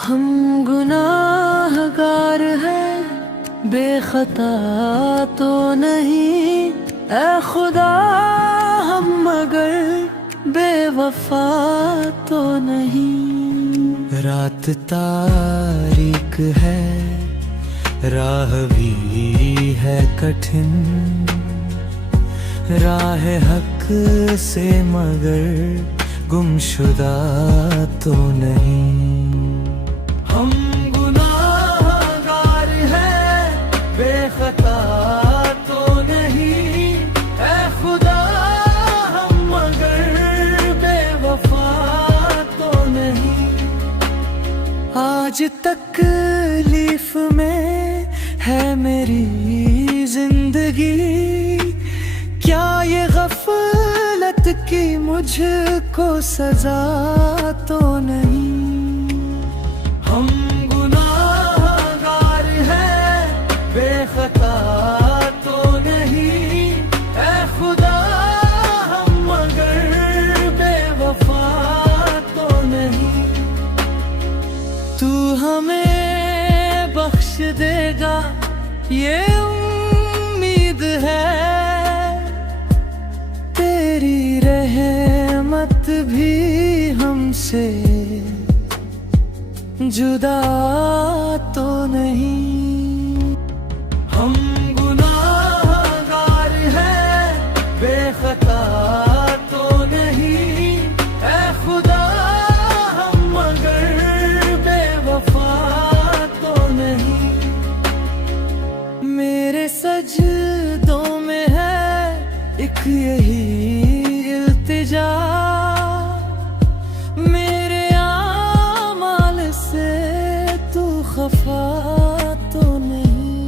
हम गुनाहगार हैं, बेखता तो नहीं ऐ खुदा, हम मगर बेवफा तो नहीं। रात तारीक है, राह भी है कठिन, राह हक से मगर गुमशुदा तो नहीं। हम गुनाहगार हैं, बेखता तो नहीं ऐ खुदा, हम मगर बेवफा तो नहीं। आज तकलीफ में है मेरी जिंदगी, क्या ये गफलत की मुझको सजा तो नहीं। हम गुनाहगार हैं, बेखता तो नहीं ऐ खुदा, हम मगर बेवफा तो नहीं। तू हमें बख्श देगा ये उम्मीद है, तेरी रहमत भी हमसे जुदा तो नहीं। हम गुनाहगार हैं, बेखता तो नहीं ऐ खुदा, हम मगर बेवफा तो नहीं। मेरे सजदों में है एक यही इल्तिजा, मेरे आमाल से तू खफा तो नहीं।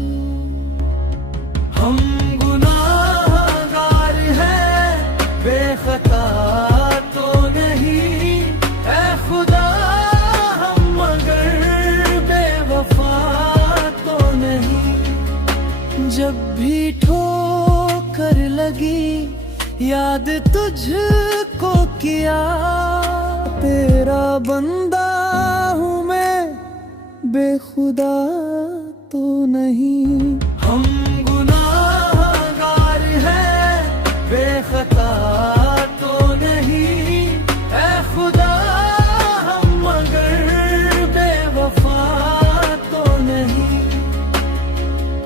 हम गुनाहगार हैं, बेखता तो नहीं ऐ खुदा, हम मगर बेवफा तो नहीं। जब भी ठोकर लगी याद तुझको किया, तेरा बंदा हूँ मैं, बेखुदा तो नहीं। हम गुनाहगार हैं, बेखता तो नहीं ऐ खुदा, हम मगर बेवफा तो नहीं।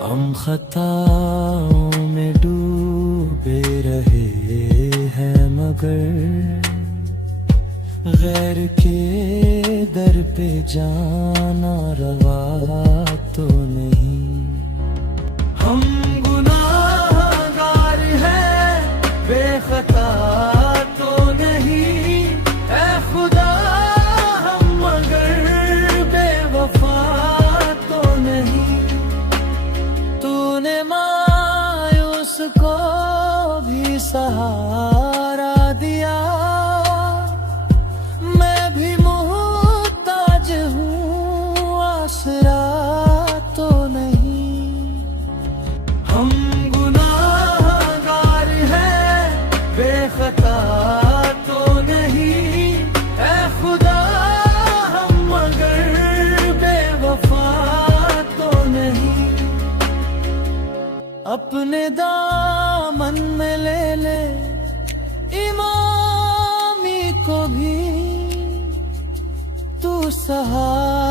हम खताओं में डूबे रहे हैं मगर गैर के दर पे जाना रवा तो नहीं। हम गुनाहगार हैं, बेखता तो नहीं ऐ खुदा, हम मगर बेवफा तो नहीं। तूने मायूस को भी सहारा दिया, मैं भी मोहताज हूँ आसरा तो नहीं। हम गुनाहगार हैं, बेखता तो नहीं ऐ खुदा, हम मगर बेवफा तो नहीं। अपने दामन में ले ले इमामी को भी, तू सहारा